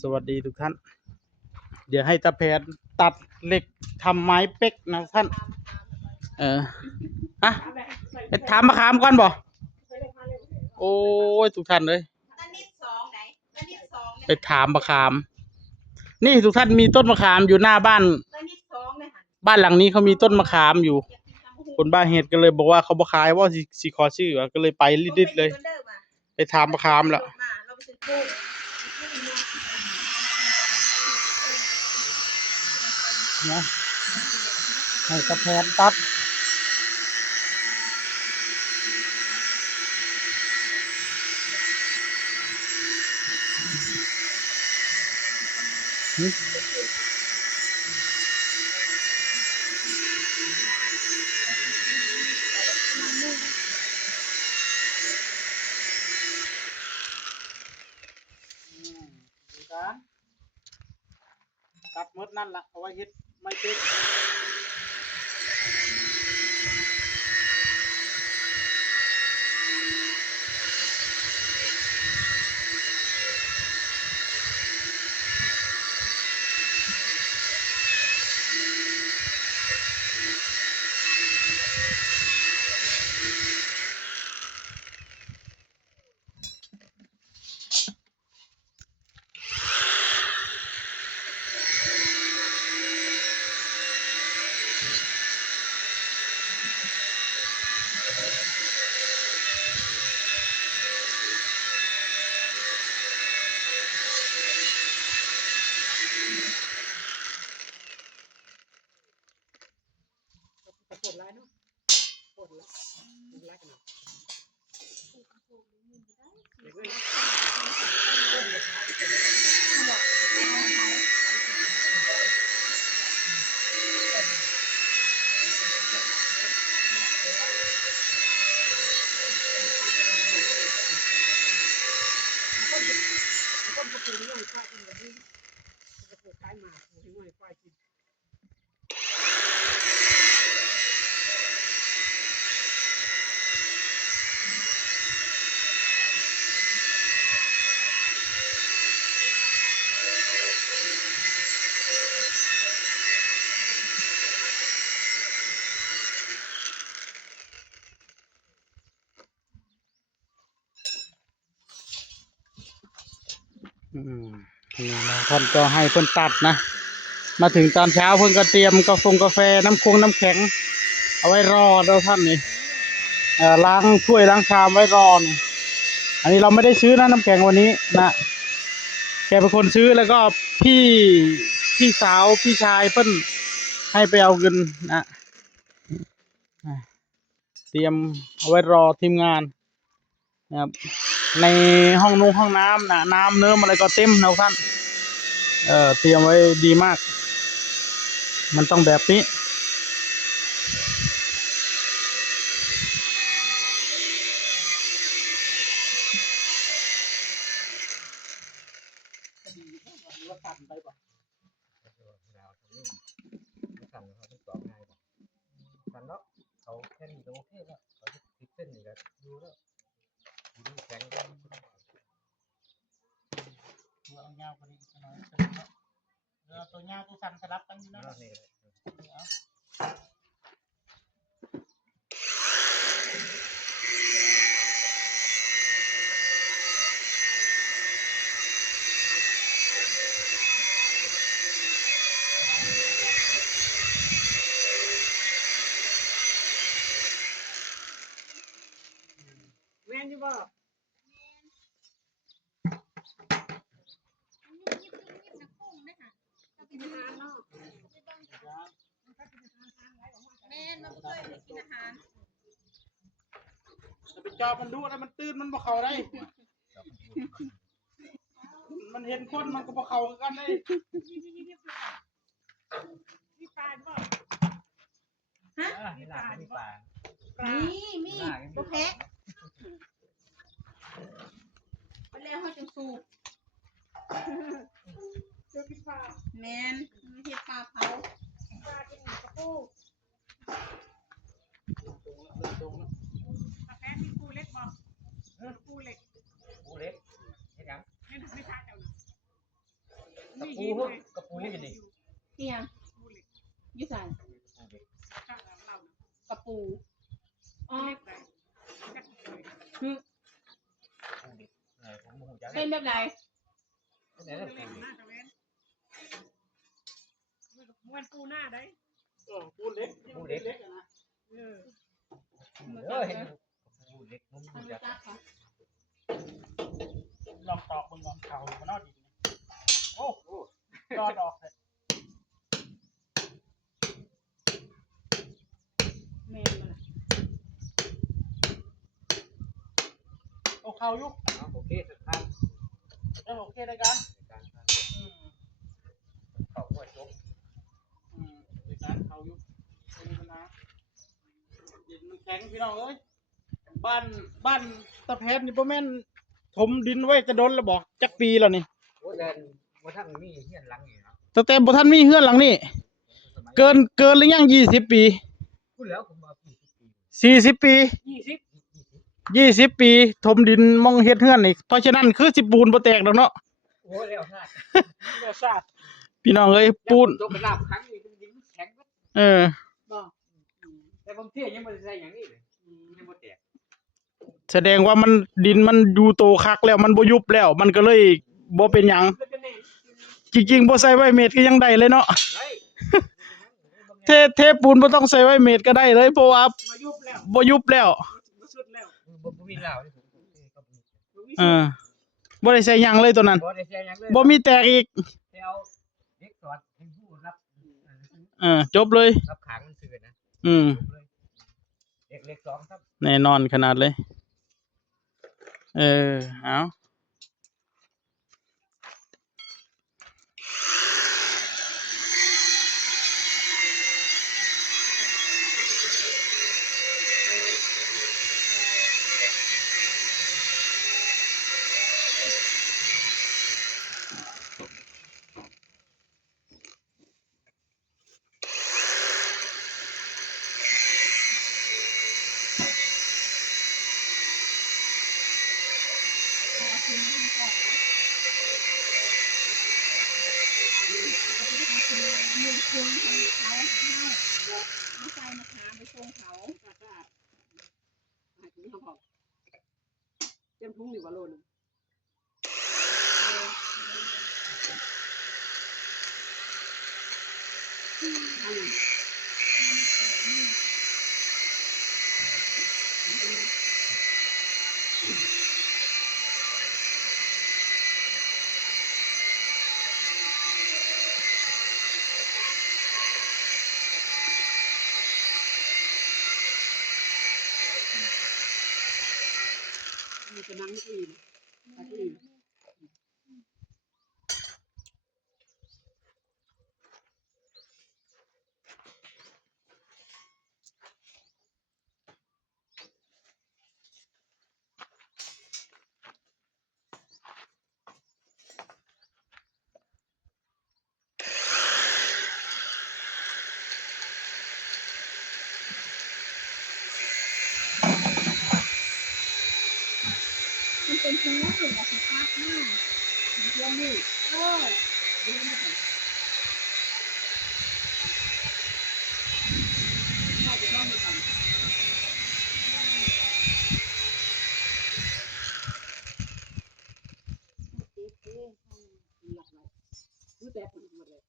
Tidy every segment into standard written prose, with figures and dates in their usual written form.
สวัสดีทุกท่าน เดี๋ยวให้ตาแผนตัดเหล็กทำไม้เป๊กนะท่านอะไปถามมะขามก่อนบ่โอ้ยทุกท่านเลยไปถามมะขาม นี่ทุกท่านมีต้นมะขามอยู่หน้าบ้านบ้านหลังนี้เขามีต้นมะขามอยู่ คนบ้านเห็ดก็เลยบอกว่าเขาบ่ขายว่าสิขอชื่อก็เลยไปริดๆเลย ไปถามมะขามแล้วนะให้ตะแผนตัดตัดมดนั่นละเอาไว้เฮ็ดไม้เป๊กปวดร้ายเนาะปวดร้ายกันนี่นะท่านก็ให้เพิ่นตัดนะมาถึงตอนเช้าเพิ่นก็เตรียมกาแฟน้ำน้ำแข็งเอาไว้รอแล้วท่านนี่ล้างถ้วยล้างชามไว้รอนี่อันนี้เราไม่ได้ซื้อนะน้ำแข็งวันนี้นะแกเป็นคนซื้อแล้วก็พี่สาวพี่ชายเพิ่นให้ไปเอาเงินนะเตรียมเอาไว้รอทีมงานนะครับในห้องห้องน้ำนะน้ำเนิ้มอะไรก็เต็มนะท่านเตรียมไว้ดีมากมันต้องแบบนี้เขาแค่นี้ก็โอเคแล้วเขาติดเส้นนี่ก็ดูแล้วดูแข็งกันตัวเอาเงาพอดีหน่อยตัวเงาตัวสั่นสลับกันอยู่นะแม่นอยู่บ่แม่นมันเคยไปกินอาหารจะไปจอบมันดูอะไรมันตื่นมันบ่เข้าได้มันเห็นคนมันก็บ่เข้ากันได้มีปลาบ่ฮะมีปลามีบ่แพ้ไปแล้วเฮาจังสูบเจอกินปลาแม่นไม่เฮ็ดปลาเผาปลากินกระปูกาแฟมีปูเล็กบ่ปูเล็กเฮ็ดหยังไม่ทราบเจ้าน่ะ ปูกระปูนี่นี่ นี่ยังยี่สันกระปูอ๋อคือ ปูดิผมหูจัก เป็นแบบไหน ไหนนั่นปูดิ มันปูหน้าได้ ปูเล็ก ปูเล็ก เล็กนะ เออ เห็นปูเล็กผม มั หู น จัก จักค่ะ ลองตอกบนกองเขาอยู่บนนอกดินโอ้ยอดออกเลย เมนมัน โอ้เขายุก โอเคสุดท้าย โอเคได้กัน การ อืม เข้าหัวจบ ในการเขายุกเป็นปัญหาดินมันแข็งพี่น้องเอ้ยบ้านตะแพนนี่พ่อแม่นถมดินไว้จะโดนแล้วบอกจักปีแล้วนี่ โอ้แดนว่าทั้งมีเฮียนหลังนี่เนาะ ตั้งแต่บ่ทันมีเฮือนหลังนี้เกินหรือยัง20 ปี พูดแล้วผมมา40 ปี 40 ปี 20 ปีถมดินมองเฮ็ดเฮือนนี่เพราะฉะนั้นคือสิปูนบ่แตกดอกเนาะ โอ้แล้วพลาด เนื้อชาติพี่น้องเอ้ยปูน จบเป็นลาบครั้งนี้มันยิงแข็ง บอก แต่ผมเที่ยยังไม่ได้ใส่อย่างนี้เลยยังไม่แตก แสดงว่ามันดินมันอยู่โตคักแล้วมันบ่ยุบแล้ว มันก็เลยบ่เป็นหยังจริงๆบ่ใส่ไว้เม็ดก็ยังได้เลยเนาะ เฮ้ย เทปูนบ่ต้องใส่ไว้เม็ดก็ได้เลยเพราะว่า มายุบแล้ว บ่ยุบแล้ว มาสุดแล้ว บ่มีเหล้านี่ผม บ่ได้ใส่หยังเลยตัวนั้น บ่ได้ใส่อย่างเลย บ่มีแตกอีก เดี๋ยวเด็กสอนให้ผู้รับ จบเลย รับขางมันซื่อนะ อืม จบเลยเล็ก2ครับ แน่นอนขนาดเลย เอา มือเครื่องของเขามาใส่มะขามไปส่งเขาถึงเขาบอกเต็มทุ่งหรือว่าโลนึงมีกระนังอีนตัดอีนมันเป็นเชื้อถึงกับสภาพหน้าเชื้อมือเดี๋ยวไม่ถึงน่าจะต้องมีกันหลักเลยรู้แต่ผลหมดเลย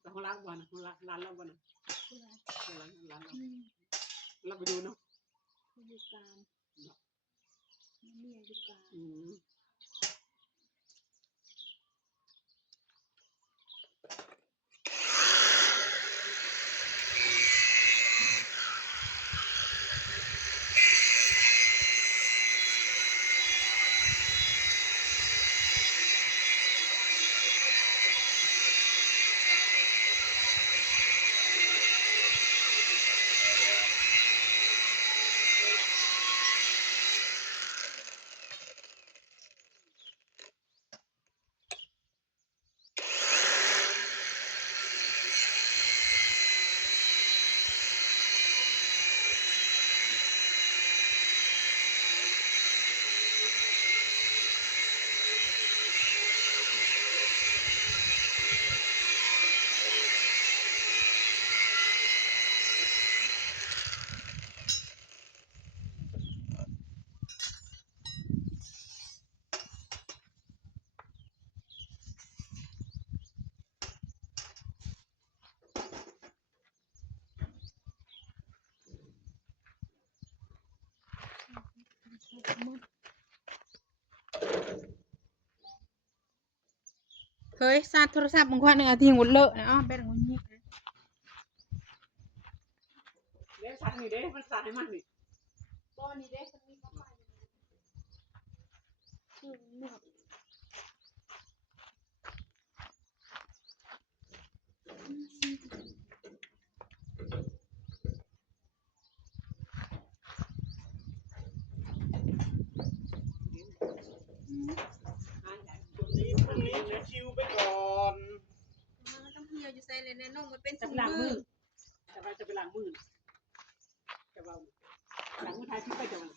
แต่เขาล้างวันเขาล้างแล้ววันล้างเราไปดูเนาะดูการนี่ดูการ เฮ้ยซาดโทรศัพท์มึงควันหนึ่งอาทิตย์หมดเลอะนะอ๋อแบตของนี่ เด้สั่งนี่เด้มันสั่งให้มันนี่ ก้อนนี้เด้ฉันมีข้าวไฟพรุ่งนี้ชิวๆไปก่อน มันต้องเหี่ยวอยู่ใส่เลยแน่นอนมันเป็น จะ ถุ ไป ง ล้าง มื มื อ อจะไปล้างมือจะว่าล้างมือทายที่ไปจะว่า